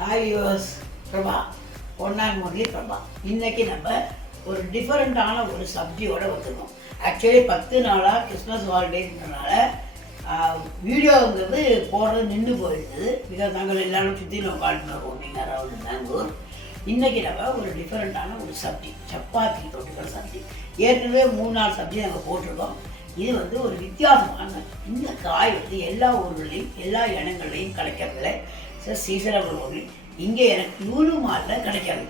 Hi யூஸ் பிரபா பொன்னாங்குடி பிரபா. இன்னைக்கு நம்ம ஒரு டிஃப்ரெண்ட்டான ஒரு சப்ஜியோட வந்துருக்கோம். ஆக்சுவலி பத்து நாளாக கிறிஸ்மஸ் ஹாலிடேன்றனால வீடியோங்கிறது போடுறது நின்று போயிடுது. பிகாஸ் நாங்கள் எல்லாரும் சுற்றி நம்ம காட்டுறோம் நீங்கள் அரௌண்ட் பெங்களூர். இன்றைக்கி நம்ம ஒரு டிஃப்ரெண்ட்டான ஒரு சப்ஜி சப்பாத்தி தொட்டுக்கிற சப்ஜி ஏற்கனவே மூணு நாள் சப்ஜி நாங்கள் போட்டிருக்கோம். இது வந்து ஒரு வித்தியாசமான இந்த காய் வந்து எல்லா ஊர்களையும் எல்லா இடங்கள்லையும் கிடைக்கிறதில்லை சீசனபிள் ஒன்று இங்கே எனக்கு நூலு மாலில் கிடைக்காது.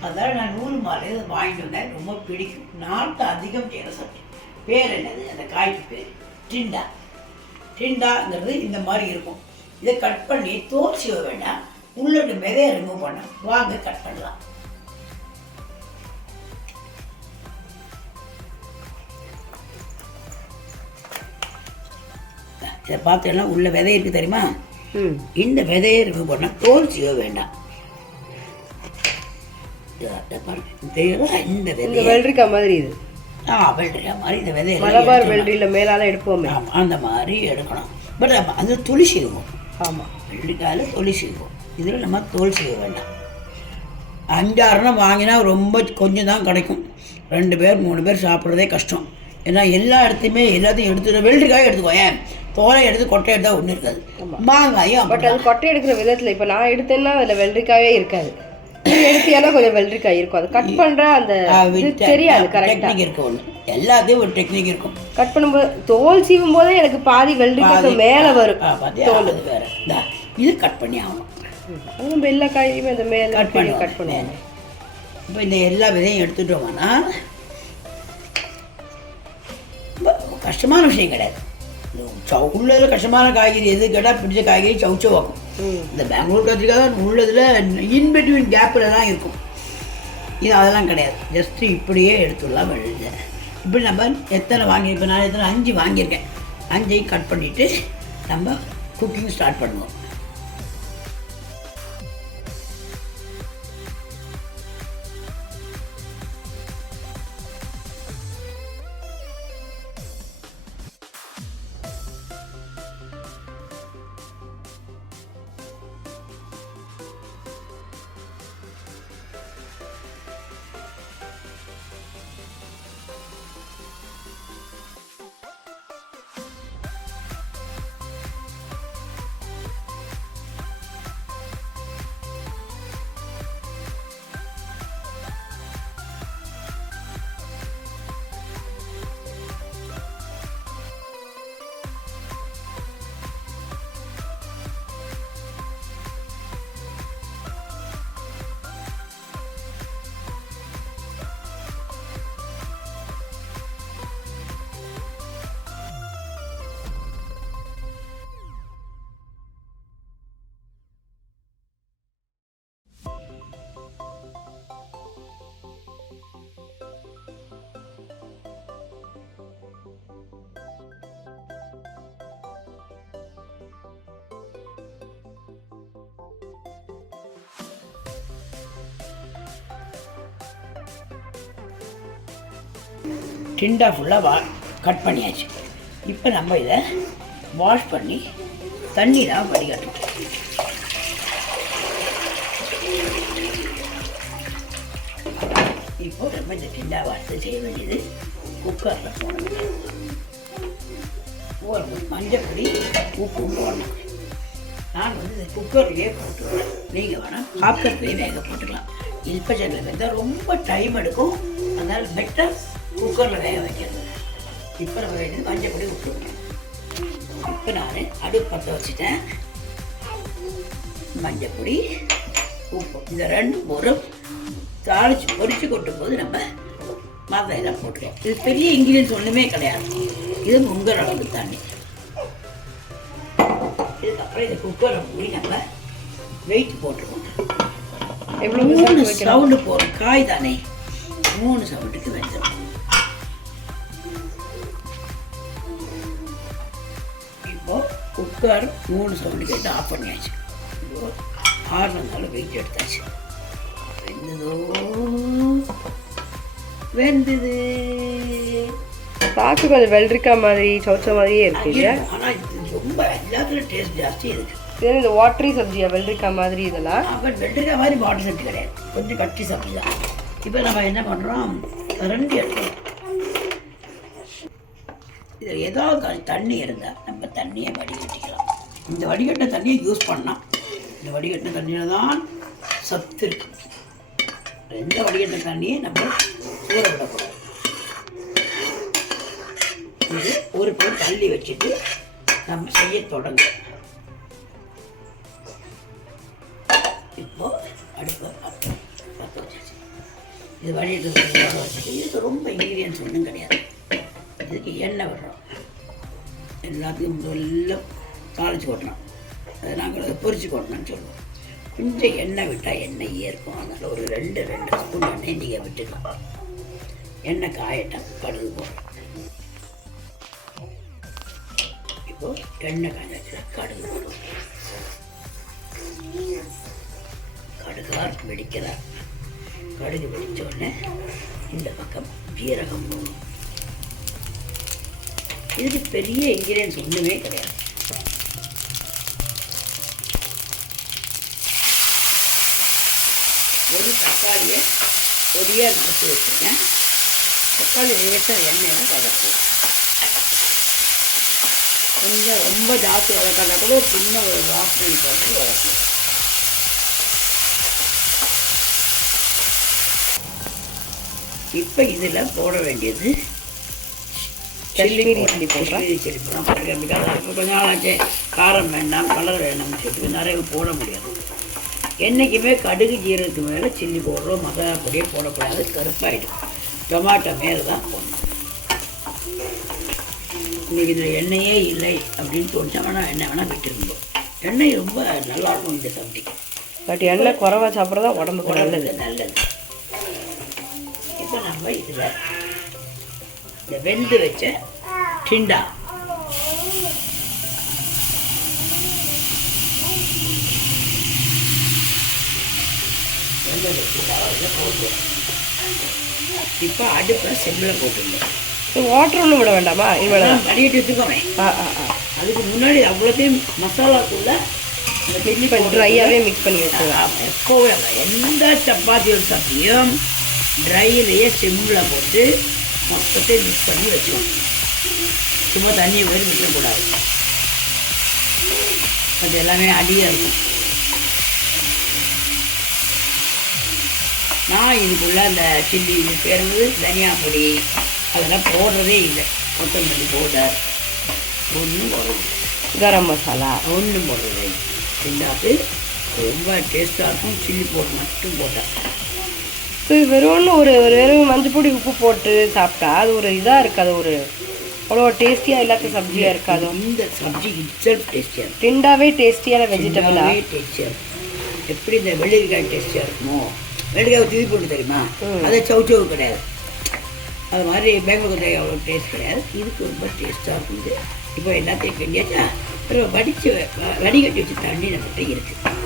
அதனால் நான் நூலு மாலை வாங்கிட்டு வந்தேன். ரொம்ப பிடிக்கும். நாட்டு அதிகம் செய்கிற சப்ஜி பேர் என்னது? அந்த காய்க்கு பேர். டிண்டா. டிண்டாங்கிறது இந்த மாதிரி இருக்கும். இதை கட் பண்ணி தோல் வேண்டாம். உள்ள விதையை ரிமூவ் பண்ண. வாங்க கட் பண்ணலாம். இதை பார்த்தோன்னா உள்ள விதை இருக்கு தெரியுமா? இந்த விதையை ரிமூவ் பண்ண தோல் சீவ வேண்டாம்? இந்த விதையை. வெள்ளரிக்காய் மாதிரி இது. ஆ வெள்ளரிக்கா மாதிரி இந்த விதையை மலபார் வெள்ளரியில மேலால எடுப்போமே. ஆமாம் அந்த மாதிரி எடுக்கணும். பட் அது துளி சீவும் ஆமா. வெள்ளரிக்காயில் தோல் சீவும் இதில் நம்ம தோல் சீவ வேண்டாம். அஞ்சாறுனா வாங்கினா ரொம்ப கொஞ்சம் தான் கிடைக்கும். ரெண்டு பேர் மூணு பேர் சாப்பிட்றதே கஷ்டம். ஏன்னா எல்லா இடத்தையுமே எல்லாத்தையும் எடுத்து வெள்ளரிக்காயும் எடுத்துக்கோ ஏன்? தோலை எடுத்து கொட்டை எடுத்தால் ஒன்றும் இருக்காது. மாங்காயும் பட் அது கொட்டை எடுக்கிற விதத்துல இப்ப நான் எடுத்தேன்னா அதுல வெள்ளரிக்காயே இருக்காது. நீ எடுத்தியானா கொஞ்சம் வெள்ளரிக்காய் இருக்கும். அது கட் பண்ற அந்த தெரியாது கரெக்டா டெக்னிக் இருக்கு ஒன்று எல்லாத்தையும் ஒரு டெக்னிக் இருக்கும். கட் பண்ணும்போது தோல் சீவும் போதே எனக்கு பாதி வெள்ளரிக்காய்க்கு மேல வரும்? அது வேற. இந்தா, இது கட் பண்ணி ஆகணும். நம்ம எல்லா காயுமே அந்த மேல கட் பண்ணி கட் பண்ணுவாங்க இப்போ இந்த எல்லா விதையும் எடுத்துட்டோம்னா கஷ்டமான விஷயம் கிடையாது. இந்த உள்ளதுல கஷ்டமான காய்கறி எது கேட்டால் பிடிச்ச காய்கறி சவுச்சவாக்கும். இந்த பெங்களூர் கத்திரிக்காய் உள்ளதில் இன்பிட்வீன் கேப்பில் தான் இருக்கும். இது அதெல்லாம் கிடையாது. ஜஸ்ட் இப்படியே எடுத்துடலாம் வெளியில். இப்படி நம்ம எத்தனை வாங்கி இப்போ நான் எத்தனை அஞ்சு வாங்கியிருக்கேன். அஞ்சையும் கட் பண்ணிவிட்டு நம்ம குக்கிங் ஸ்டார்ட் பண்ணுவோம். டிண்டா ஃபுல்லாக வா கட் பண்ணியாச்சு. இப்போ நம்ம இதை வாஷ் பண்ணி தண்ணி தான் வடிகட்டணும். இப்போ நம்ம இந்த டிண்டா வாஷ் செய்ய வேண்டியது குக்கரில் போடணும். போடணும் மஞ்சள் பொடி உப்பு போடணும். நான் வந்து இந்த குக்கர்லேயே போட்டுருவேன். நீங்கள் வேணால் பாத்திரத்துலேயே வேக போட்டுக்கலாம். இல்பச்சனில் வெந்தால் ரொம்ப டைம் எடுக்கும். அதனால் பெட்டர் குக்கரில் வேக வைக்கிறது இப்போ நம்ம வேண்டியது மஞ்சள் பொடி விட்டுருவோம் இப்போ நான் அடுப்பு பற்ற வச்சுட்டேன். மஞ்சள் பொடி உப்பு. இந்த ரெண்டு ஒரு தாளிச்சு பொரிச்சு கொட்டும் போது நம்ம மதையெல்லாம் போட்டுருவோம் இது பெரிய இன்க்ரீடியன்ஸ் ஒன்றுமே கிடையாது. இது முங்கர் அளவு தண்ணி. இதுக்கப்புறம் இந்த குக்கரை மூடி நம்ம வெயிட் போட்டுருவோம். எவ்வளவு மூணு சவுண்டு போடும் காய் தானே. மூணு சவுண்டுக்கு வெந்துடும் குக்கர் மூணு சவுண்டு கேட்டு ஆஃப் பண்ணியாச்சு. ஆறு வெயிட் எடுத்தாச்சு. வெந்ததோ வெந்தது. பார்க்க கொஞ்சம் வெள்ளரிக்காய் மாதிரி சௌச்ச மாதிரியே இருக்கு ஆனால் இது ரொம்ப எல்லாத்துலையும் டேஸ்ட் ஜாஸ்தி இருக்கு. இது இந்த வாட்டரி சப்ஜியா வெள்ளரிக்காய் மாதிரி இதெல்லாம்? அவன் வெள்ளரிக்காய் மாதிரி பாட்டில் சப்ஜி கிடையாது. கொஞ்சம் கட்டி சப்ஜி தான். இப்போ நம்ம என்ன பண்ணுறோம் ரெண்டு எடுக்கிறோம் இதில் ஏதாவது தண்ணி இருந்தால் நம்ம தண்ணியை வடிகட்டிக்கலாம். இந்த வடிகட்ட தண்ணியை யூஸ் பண்ணலாம். இந்த வடிகட்டின தண்ணியில் தான் சத்து இருக்கு. எந்த வடிகட்டின தண்ணியை நம்ம ஊற விடக்கூடாது இது ஒரு பொருள் தள்ளி வச்சுட்டு நம்ம செய்ய தொடங்க. இப்போ அடுப்பு பற்ற பற்ற இது வழியிட்டு வச்சுட்டு இது ரொம்ப இன்க்ரீடியன்ஸ் ஒன்றும் கிடையாது. இதுக்கு எண்ணெய் விடுறோம். எல்லாத்தையும் முதல்ல தாளிச்சு கொட்டணும். அதை நாங்கள் பொரிச்சு கொட்டணும்னு சொல்லுவோம். கொஞ்சம் எண்ணெய் விட்டால் எண்ணெய் ஏற்கும் அதனால் ஒரு ரெண்டு ரெண்டு ஸ்பூன் எண்ணெய் நீங்கள் விட்டுக்கலாம் எண்ணெய் காயட்டும் கடுகு போடுறோம். இப்போ எண்ணெய் காய்ச்சல கடுகு போடுறோம் கடுகார் வெடிக்கிறார் கடுகு வெடித்த உடனே இந்த பக்கம் ஜீரகம் போகணும் இதுக்கு பெரிய இன்கிரியன்ஸ் ஒன்றுமே கிடையாது. ஒரு தக்காளியை பொடியாக நறுக்கி வச்சுருக்கேன். தக்காளி லேசாக எண்ணெயில் வதக்குவோம் கொஞ்சம் ரொம்ப ஜாஸ்தி வதக்காட்டா கூட சின்ன ஒரு வாசனை போட்டு வதக்குவோம் இப்போ இதில் போட வேண்டியது சில்லி காஷ்மீரி சில்லி போடுறோம் பாருங்க பிகாஸ் இப்போ கொஞ்ச நாள் ஆச்சு. காரம் வேண்டாம் கலர் வேண்டாம்னு சொல்லிட்டு நிறைய போட முடியாது. என்றைக்குமே கடுகு ஜீரகத்துக்கு மேலே சில்லி போடுறோம் மசாலா பொடியே போடக்கூடாது. கருப்பாயிடும் டொமாட்டோ மேலே தான் போடணும். இன்னைக்கு இதில் எண்ணெயே இல்லை அப்படின்னு தோணுச்சோம்னா எண்ணெய் வேணால் விட்டுருந்தோம் எண்ணெய் ரொம்ப நல்லாயிருக்கும் இந்த சப்ஜிக்கு பட் எண்ணெய் குறைவா சாப்பிட்றதா உடம்புக்கு நல்லது. நல்லது நல்லது. இப்போ நம்ம இதில் இந்த வெந்து வச்ச டிண்டா இப்போ அடுப்பை செம்மில் போட்டுருந்தோம் வாட்டர் ஒன்றும் விட வேண்டாமா? இவ்வளோ வடிகட்டி வச்சுக்கோமே. ஆ ஆ ஆ. அதுக்கு முன்னாடி அவ்வளோத்தையும் மசாலாக்குள்ள கிட்னி இப்போ ட்ரையாகவே மிக்ஸ் பண்ணி வச்சுருவேன் ஆமா, எப்போவே. எந்த சப்பாத்தி சப்பாத்தியும் ட்ரையிலேயே சிம்மில் போட்டு மொத்தத்தையும் மிக்ஸ் பண்ணி வச்சுக்கணும் சும்மா தண்ணியை போய் விட்டுறக்கூடாது. அது எல்லாமே அடியாக இருக்கும். நான் இதுக்குள்ள அந்த சில்லி இது பேர் வந்து தனியா பொடி. அதெல்லாம் போடுறதே இல்லை. கொத்தமல்லி பவுடர். ஒன்றும் போடுறது கரம் மசாலா. ஒன்றும் போடுறது ரெண்டாவது ரொம்ப டேஸ்ட்டாக இருக்கும். சில்லி பவுடர் மட்டும் போட்டேன் ஸோ வெறும்னு ஒரு வெறும் மஞ்சள் பொடி உப்பு போட்டு சாப்பிட்டா அது ஒரு இதாக இருக்காது. ஒரு அவ்வளோ டேஸ்டியாக இல்லாத சப்ஜியாக இருக்காது. இந்த சப்ஜி இட்ஸெல்ஃப் டேஸ்டியாக இருக்கும். டிண்டாவே டேஸ்டியான வெஜிடபிளா எல்லாமே டேஸ்டியாக இருக்கும். எப்படி இந்த வெள்ளரிக்காய் டேஸ்டியாக இருக்குமோ வெள்ளரிக்காய் தூவி போட்டு தெரியுமா. அதை சவுச்சவு கிடையாது. அது மாதிரி பெங்களூர் கொண்டை அவ்வளோ டேஸ்ட் கிடையாது. இதுக்கு ரொம்ப டேஸ்ட்டாக இருக்கும் இது இப்போ எல்லாத்தையும் கிண்டியாச்சா அப்புறம் வடித்து வடிகட்டி வச்சு தண்ணி நம்மகிட்ட இருக்குது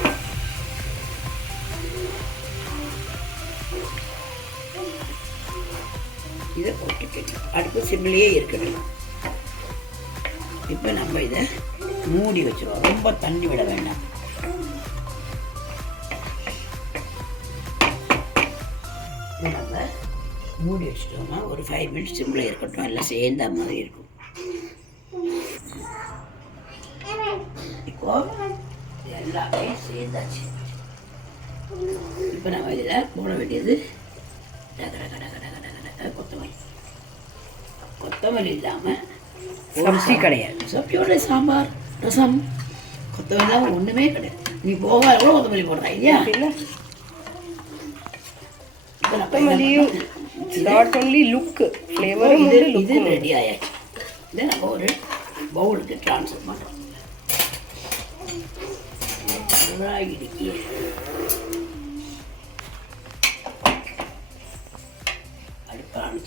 இதை போட்டுக்கணும் அடுப்பு சிம்மிலேயே இருக்கணும். இப்போ நம்ம இதை மூடி வச்சிருவோம். ரொம்ப தண்ணி விட வேண்டாம். மூடி வச்சிட்டோம்னா ஒரு ஃபைவ் மினிட்ஸ் சிம்மில் இருக்கட்டும் எல்லாம் சேர்ந்த மாதிரி இருக்கும். இப்போ எல்லாமே சேர்ந்தாச்சு. இப்போ நம்ம இதில் போட வேண்டியது டக டக டக டக டக கொத்தமல்லி. கொத்தமல்லி இல்லாமல் சப்ஜி கிடையாது. சப்ஜியோட சாம்பார் ரசம் கொத்தமல்லி இல்லாமல் ஒன்றுமே கிடையாது. நீ போகாத கூட கொத்தமல்லி போடுறா இல்லையா? கொத்தமல்லியும் നോട്ട് ഓൺലി ലുക്ക് ഫ്ലേവറും ഉണ്ട് ഇത് ലുക്കും ഉണ്ട് റെഡിയായ ഇത് നമ്മൾ ഒരു ബൗളിലേക്ക് ട്രാൻസ്ഫർ പറ്റും നന്നായി ഇടുക്കി അടുപ്പാണ്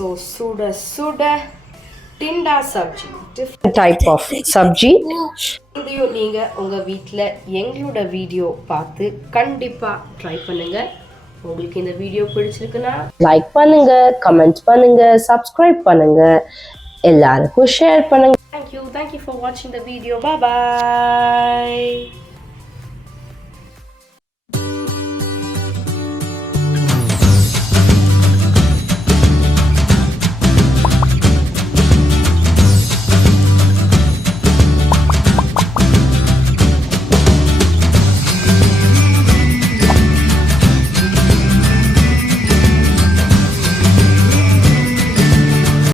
ஸோ சுட சுட tinda sabzi different type of sabzi இதையும் நீங்கள் உங்கள் வீட்டில் எங்களோட வீடியோ பார்த்து கண்டிப்பாக ட்ரை பண்ணுங்கள் உங்களுக்கு இந்த வீடியோ பிடிச்சிருக்குன்னா லைக் பண்ணுங்க கமெண்ட் பண்ணுங்க சப்ஸ்கிரைப் பண்ணுங்க. எல்லாருக்கும் ஷேர் பண்ணுங்க. தேங்க்யூ தேங்க்யூ ஃபார் வாட்சிங் த வீடியோ பாய்